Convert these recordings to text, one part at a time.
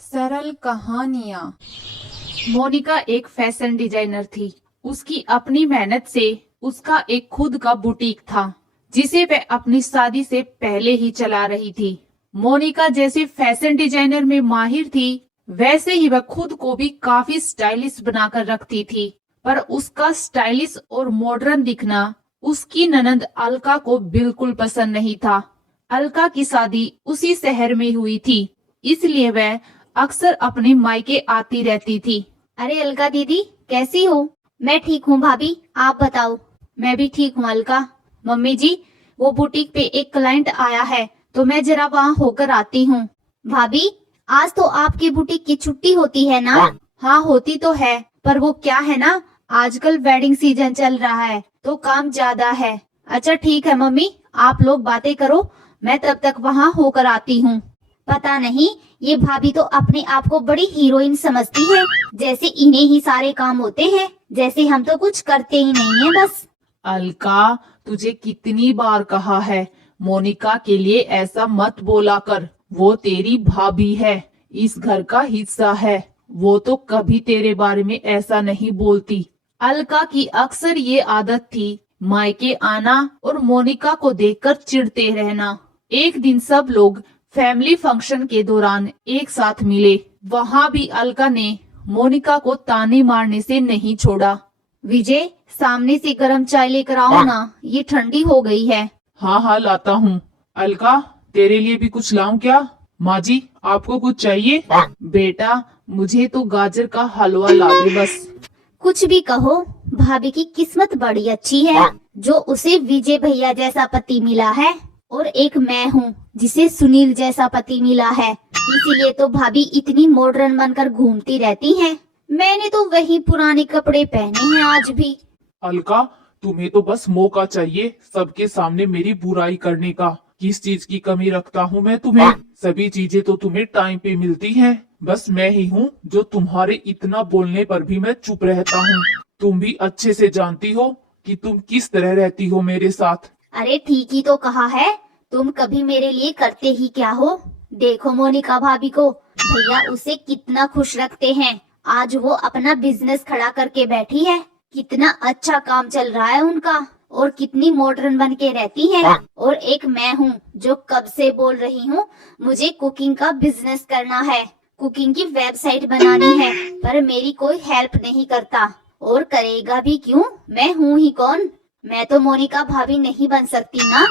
सरल कहानियाँ। मोनिका एक फैशन डिजाइनर थी। उसकी अपनी मेहनत से उसका एक खुद का बुटीक था, जिसे वह अपनी शादी से पहले ही चला रही थी। मोनिका जैसे फैशन डिजाइनर में माहिर थी, वैसे ही वह खुद को भी काफी स्टाइलिश बनाकर रखती थी। पर उसका स्टाइलिश और मॉडर्न दिखना उसकी ननद अलका को बिल्कुल पसंद नहीं था। अलका की शादी उसी शहर में हुई थी, इसलिए वह अक्सर अपने मायके आती रहती थी। अरे अलका दीदी, कैसी हो? मैं ठीक हूँ भाभी, आप बताओ। मैं भी ठीक हूँ अलका। मम्मी जी, वो बुटीक पे एक क्लाइंट आया है, तो मैं जरा वहाँ होकर आती हूँ। भाभी, आज तो आपकी बुटीक की छुट्टी होती है ना? हाँ होती तो है, पर वो क्या है ना, आजकल वेडिंग सीजन चल रहा है तो काम ज्यादा है। अच्छा ठीक है मम्मी, आप लोग बातें करो, मैं तब तक वहाँ होकर आती हूँ। पता नहीं, ये भाभी तो अपने आप को बड़ी हीरोइन समझती है, जैसे इन्हें ही सारे काम होते हैं, जैसे हम तो कुछ करते ही नहीं है बस। अलका, तुझे कितनी बार कहा है, मोनिका के लिए ऐसा मत बोला कर। वो तेरी भाभी है, इस घर का हिस्सा है। वो तो कभी तेरे बारे में ऐसा नहीं बोलती। अलका की अक्सर ये आदत थी, मायके आना और मोनिका को देखकर चिढ़ते रहना। एक दिन सब लोग फैमिली फंक्शन के दौरान एक साथ मिले। वहाँ भी अलका ने मोनिका को ताने मारने से नहीं छोड़ा। विजय, सामने से गर्म चाय लेकर आओ ना, ये ठंडी हो गई है। हाँ हाँ लाता हूँ। अलका, तेरे लिए भी कुछ लाऊं क्या? माँ जी, आपको कुछ चाहिए? बेटा, मुझे तो गाजर का हलवा ला दे बस। कुछ भी कहो, भाभी की किस्मत बड़ी अच्छी है, जो उसे विजय भैया जैसा पति मिला है, और एक मैं हूँ जिसे सुनील जैसा पति मिला है। इसीलिए तो भाभी इतनी मॉडर्न बनकर घूमती रहती हैं। मैंने तो वही पुराने कपड़े पहने हैं आज भी। अलका, तुम्हें तो बस मौका चाहिए सबके सामने मेरी बुराई करने का। किस चीज की कमी रखता हूँ मैं तुम्हें? सभी चीजें तो तुम्हें टाइम पे मिलती हैं। बस मैं ही हूँ जो तुम्हारे इतना बोलने पर भी मैं चुप रहता हूँ। तुम भी अच्छे से जानती हो कि तुम किस तरह रहती हो मेरे साथ। अरे ठीक ही तो कहा है, तुम कभी मेरे लिए करते ही क्या हो। देखो मोनिका भाभी को, भैया उसे कितना खुश रखते हैं। आज वो अपना बिजनेस खड़ा करके बैठी है, कितना अच्छा काम चल रहा है उनका, और कितनी मॉडर्न बन के रहती है। और एक मैं हूँ जो कब से बोल रही हूँ, मुझे कुकिंग का बिजनेस करना है, कुकिंग की वेबसाइट बनानी है, पर मेरी कोई हेल्प नहीं करता, और करेगा भी क्यों? मैं हूँ ही कौन? मैं तो मोनिका भाभी नहीं बन सकती ना।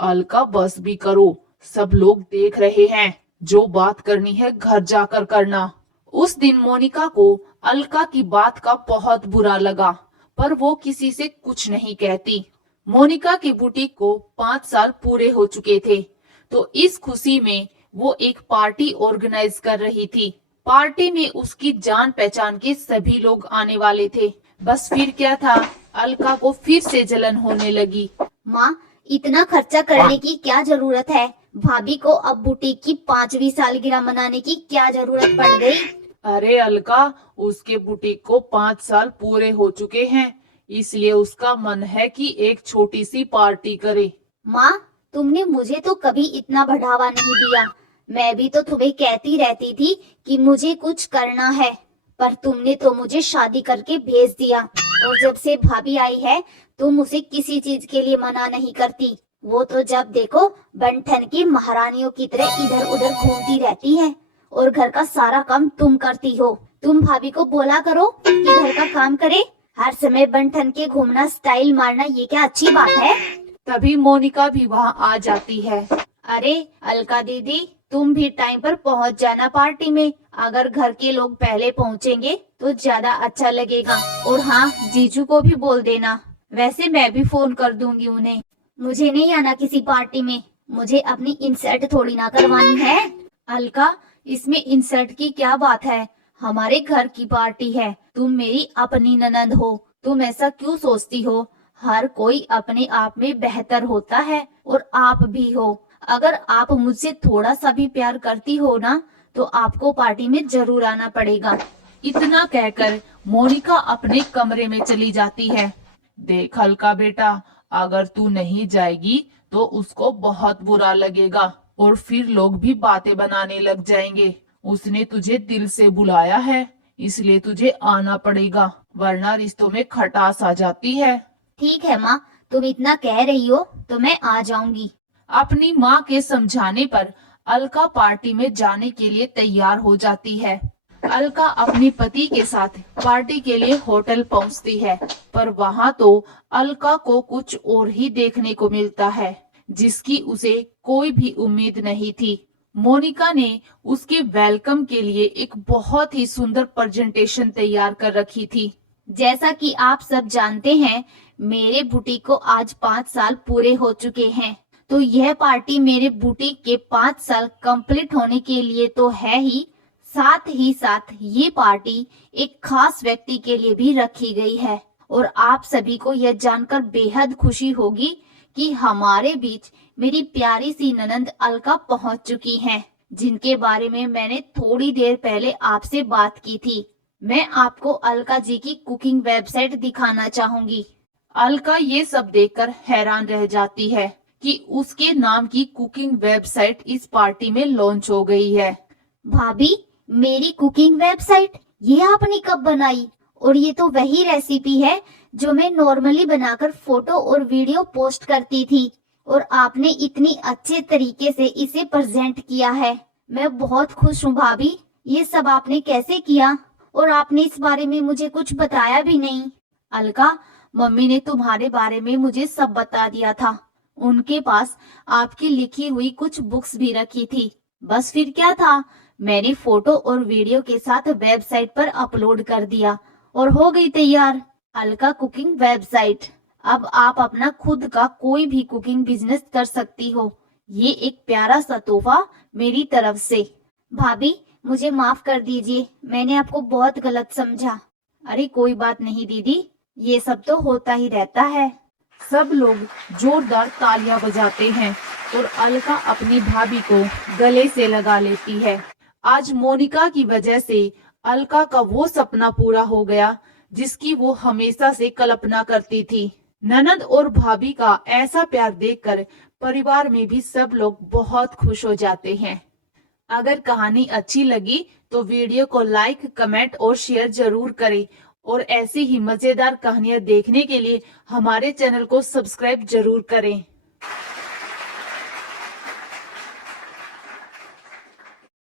अलका बस भी करो, सब लोग देख रहे हैं। जो बात करनी है घर जाकर करना। उस दिन मोनिका को अलका की बात का बहुत बुरा लगा, पर वो किसी से कुछ नहीं कहती। मोनिका की बुटीक को 5 साल पूरे हो चुके थे, तो इस खुशी में वो एक पार्टी ऑर्गेनाइज कर रही थी। पार्टी में उसकी जान पहचान के सभी लोग आने वाले थे। बस फिर क्या था, अलका को फिर से जलन होने लगी। माँ, इतना खर्चा करने की क्या जरूरत है? भाभी को अब बुटीक की 5वीं सालगिरह मनाने की क्या जरूरत पड़ गई? अरे अलका, उसके बुटीक को 5 साल पूरे हो चुके हैं, इसलिए उसका मन है कि एक छोटी सी पार्टी करे। माँ, तुमने मुझे तो कभी इतना बढ़ावा नहीं दिया। मैं भी तो तुम्हें कहती रहती थी कि मुझे कुछ करना है, पर तुमने तो मुझे शादी करके भेज दिया। और जब से भाभी आई है, तुम उसे किसी चीज के लिए मना नहीं करती। वो तो जब देखो बन-ठन की महारानियों की तरह इधर उधर घूमती रहती है, और घर का सारा काम तुम करती हो। तुम भाभी को बोला करो कि घर का काम करे। हर समय बन-ठन के घूमना, स्टाइल मारना, ये क्या अच्छी बात है? तभी मोनिका भी वहाँ आ जाती है। अरे अलका दीदी, तुम भी टाइम पर पहुँच जाना पार्टी में। अगर घर के लोग पहले पहुँचेंगे तो ज्यादा अच्छा लगेगा। और हाँ, जीजू को भी बोल देना, वैसे मैं भी फोन कर दूंगी उन्हें। मुझे नहीं आना किसी पार्टी में, मुझे अपनी इंसर्ट थोड़ी ना करवानी है। अलका, इसमें इंसल्ट की क्या बात है? हमारे घर की पार्टी है, तुम मेरी अपनी ननद हो, तुम ऐसा क्यों सोचती हो? हर कोई अपने आप में बेहतर होता है, और आप भी हो। अगर आप मुझसे थोड़ा सा भी प्यार करती हो ना, तो आपको पार्टी में जरूर आना पड़ेगा। इतना कहकर मोनिका अपने कमरे में चली जाती है। देख अलका बेटा, अगर तू नहीं जाएगी तो उसको बहुत बुरा लगेगा, और फिर लोग भी बातें बनाने लग जाएंगे, उसने तुझे दिल से बुलाया है, इसलिए तुझे आना पड़ेगा, वरना रिश्तों में खटास आ जाती है। ठीक है माँ, तुम इतना कह रही हो तो मैं आ जाऊंगी। अपनी माँ के समझाने पर अलका पार्टी में जाने के लिए तैयार हो जाती है। अलका अपने पति के साथ पार्टी के लिए होटल पहुंचती है, पर वहां तो अलका को कुछ और ही देखने को मिलता है, जिसकी उसे कोई भी उम्मीद नहीं थी। मोनिका ने उसके वेलकम के लिए एक बहुत ही सुंदर प्रेजेंटेशन तैयार कर रखी थी। जैसा कि आप सब जानते हैं, मेरे बुटीक को आज 5 साल पूरे हो चुके हैं, तो यह पार्टी मेरे बुटीक के 5 साल कंप्लीट होने के लिए तो है ही साथ ये पार्टी एक खास व्यक्ति के लिए भी रखी गई है। और आप सभी को यह जानकर बेहद खुशी होगी कि हमारे बीच मेरी प्यारी सी ननंद अलका पहुंच चुकी हैं, जिनके बारे में मैंने थोड़ी देर पहले आपसे बात की थी। मैं आपको अलका जी की कुकिंग वेबसाइट दिखाना चाहूंगी। अलका ये सब देखकर हैरान रह जाती है कि उसके नाम की कुकिंग वेबसाइट इस पार्टी में लॉन्च हो गई है। भाभी, मेरी कुकिंग वेबसाइट ये आपने कब बनाई? और ये तो वही रेसिपी है जो मैं नॉर्मली बनाकर फोटो और वीडियो पोस्ट करती थी, और आपने इतनी अच्छे तरीके से इसे प्रेजेंट किया है। मैं बहुत खुश हूँ भाभी। ये सब आपने कैसे किया? और आपने इस बारे में मुझे कुछ बताया भी नहीं। अलका, मम्मी ने तुम्हारे बारे में मुझे सब बता दिया था। उनके पास आपकी लिखी हुई कुछ बुक्स भी रखी थी। बस फिर क्या था, मैंने फोटो और वीडियो के साथ वेबसाइट पर अपलोड कर दिया और हो गई तैयार अलका कुकिंग वेबसाइट। अब आप अपना खुद का कोई भी कुकिंग बिजनेस कर सकती हो। ये एक प्यारा सा तोहफा मेरी तरफ से। भाभी, मुझे माफ कर दीजिए, मैंने आपको बहुत गलत समझा। अरे कोई बात नहीं दीदी, ये सब तो होता ही रहता है। सब लोग जोरदार तालियां बजाते हैं और अलका अपनी भाभी को गले से लगा लेती है। आज मोनिका की वजह से अलका का वो सपना पूरा हो गया जिसकी वो हमेशा से कल्पना करती थी। ननद और भाभी का ऐसा प्यार देखकर परिवार में भी सब लोग बहुत खुश हो जाते हैं। अगर कहानी अच्छी लगी तो वीडियो को लाइक, कमेंट और शेयर जरूर करें, और ऐसी ही मजेदार कहानियां देखने के लिए हमारे चैनल को सब्सक्राइब जरूर करें।